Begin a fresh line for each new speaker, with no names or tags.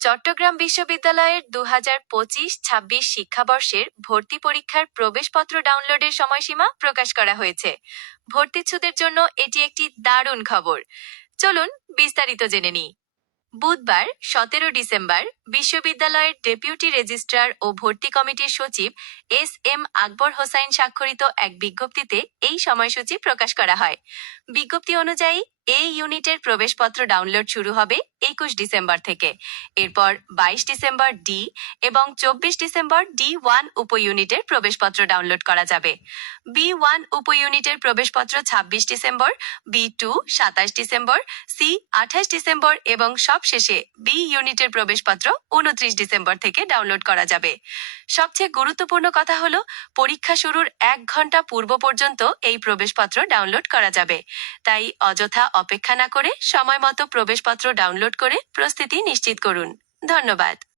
চট্টগ্রাম বিশ্ববিদ্যালয়ের দু হাজার পঁচিশ ছাব্বিশ শিক্ষাবর্ষের ভর্তি পরীক্ষার প্রবেশপত্র ডাউনলোডের সময়সীমা প্রকাশ করা হয়েছে। ভর্তিচ্ছুদের জন্য এটি একটি দারুণ খবর। চলুন বিস্তারিত জেনে নিই। বুধবার, সতেরো ডিসেম্বর, বিশ্ববিদ্যালয়ের ডেপুটি রেজিস্ট্রার ও ভর্তি কমিটির সচিব এস এম আকবর হোসাইন স্বাক্ষরিত এক বিজ্ঞপ্তিতে এই সময়সূচি প্রকাশ করা হয়। বিজ্ঞপ্তি অনুযায়ী এই ইউনিটের প্রবেশপত্র ডাউনলোড শুরু হবে একুশ ডিসেম্বর থেকে। এরপর বাইশ ডিসেম্বর ডি এবং চব্বিশ ডিসেম্বর ডি ওয়ান উপ ইউনিটের প্রবেশপত্র ডাউনলোড করা যাবে। বি ওয়ান উপ ইউনিটের প্রবেশপত্র ছাব্বিশ ডিসেম্বর, বি টু সাতাশ ডিসেম্বর, সি আঠাশ ডিসেম্বর এবং সবশেষে বি ইউনিটের প্রবেশপত্র উনত্রিশ ডিসেম্বর থেকে ডাউনলোড করা যাবে। সবচেয়ে গুরুত্বপূর্ণ কথা হলো, পরীক্ষা শুরুর এক ঘণ্টা পূর্ব পর্যন্ত এই প্রবেশপত্র ডাউনলোড করা যাবে। তাই অযথা অপেক্ষা না করে সময় মতো প্রবেশপত্র ডাউনলোড করে প্রস্তুতি নিশ্চিত করুন। ধন্যবাদ।